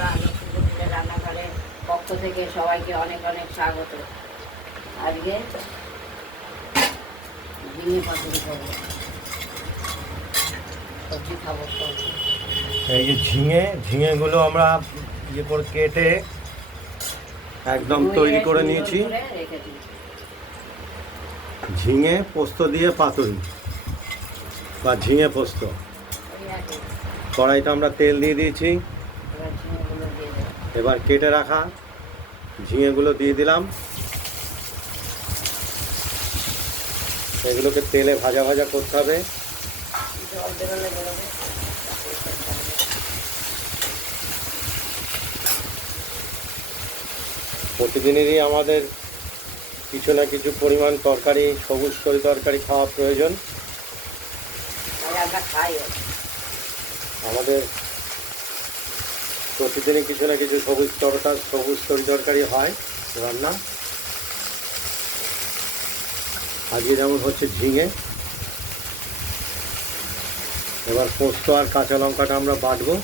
বন্ধুরা, লক্ষ্মীপুরের রান্নাঘরের পক্ষ থেকে সবাইকে অনেক অনেক স্বাগত। আজকে ঝিঙে পাতুরি করবো, সবজি খাবো। এই যে ঝিঙেগুলো আমরা ইয়ে করে কেটে একদম তৈরি করে নিয়েছি। ঝিঙে পোস্ত দিয়ে পাতুরি বা ঝিঙে পোস্ত। কড়াইতে আমরা তেল দিয়ে দিয়েছি। এবার কেটে রাখা ঝিঙেগুলো দিয়ে দিলাম। এগুলোকে তেলে ভাজা ভাজা করতে হবে। প্রতিদিনেরই আমাদের কিছু না কিছু পরিমাণ তরকারি, সবুজ তরকারি খাওয়া প্রয়োজন। আমাদের প্রতিদিনই কিছু না কিছু সবুজ তরকারি হয় রান্না। আজকে যেমন হচ্ছে ঝিঙে। এবার পোস্ত আর কাঁচা লঙ্কাটা আমরা বাটবো।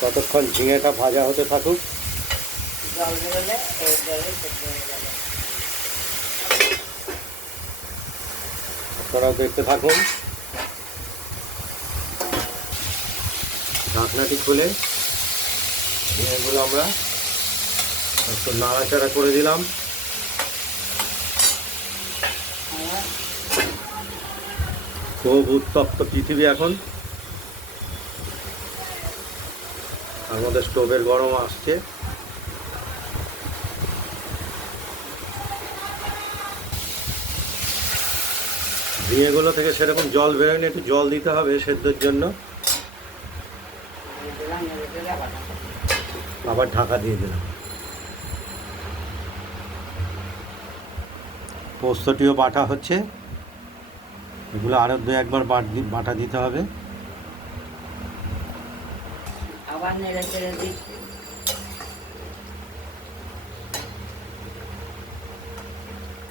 ততক্ষণ ঝিঙেটা ভাজা হতে থাকুক। আপনারাও দেখতে থাকুন। ঢাকনাটি খুলে ঝিঙেগুলো আমরা একটু নাড়াচাড়া করে দিলাম। খুব উত্তপ্ত পৃথিবী এখন, তার মধ্যে স্টোভের গরম আসছে। ঝিঙেগুলো থেকে সেরকম জল বেরোয়নি, একটু জল দিতে হবে সেদ্ধর জন্য। আবার ঢাকা দিয়ে দিলাম। পোস্তটিও বাটা হচ্ছে। এগুলো আরও দু একবার বাটা দিতে হবে। আবার নেড়ে চেড়ে দিচ্ছি।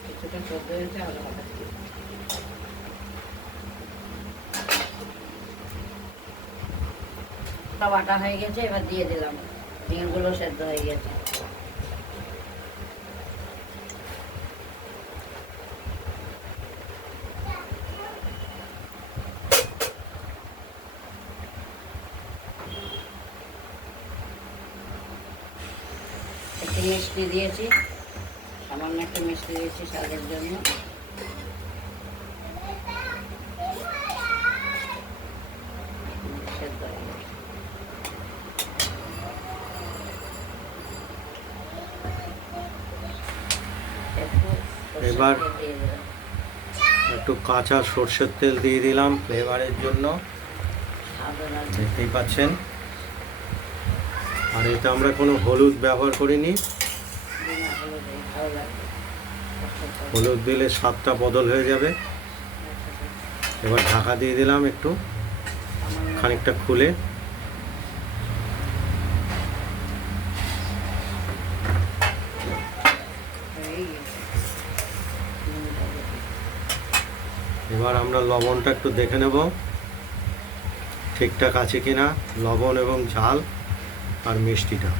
কিছুটা সদ্য হয়েছে, আবার বাটা হয়ে গেছে। এবার দিয়ে দিলাম, ঝিঙেগুলো সেদ্ধ হয়ে গেছে। একটু মিষ্টি দিয়েছি, সামান্য একটু মিষ্টি দিয়েছি স্বাদের জন্য। সেদ্ধ হয়ে গেছে। এবার একটু কাঁচা সর্ষের তেল দিয়ে দিলাম ফ্লেভারের জন্য, দেখতেই পাচ্ছেন। আর এটা আমরা কোনো হলুদ ব্যবহার করিনি। হলুদ দিলে স্বাদটা বদল হয়ে যাবে। এবার ঢাকা দিয়ে দিলাম একটু, খানিকটা খুলে। এবার আমরা লবণটা একটু দেখে নেব ঠিকঠাক আছে কিনা, লবণ এবং ঝাল আর মিষ্টিটা।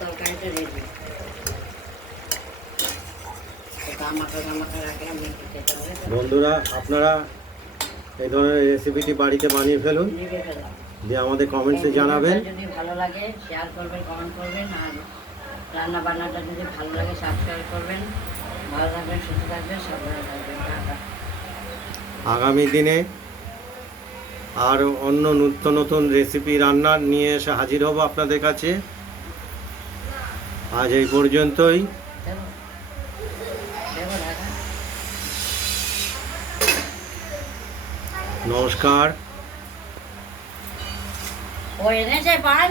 তরকারিটা রেডি। বন্ধুরা, আপনারা এই ধরনের রেসিপিটি বাড়িতে বানিয়ে ফেলুন, দিয়ে আমাদের কমেন্টসে জানাবেন। যদি ভালো লাগে শেয়ার করবেন, কমেন্ট করবেন। আর রান্না বান্নাটা যদি ভালো লাগে সাবস্ক্রাইব করবেন। ভালো থাকবেন, সুস্থ থাকবেন, সাবধানে থাকবেন। আগামী দিনে আর অন্য নতুন রেসিপি রান্নার নিয়ে এসে হাজির হব আপনাদের কাছে। আজ এই পর্যন্তই। নমস্কার। ও এনেছে পান।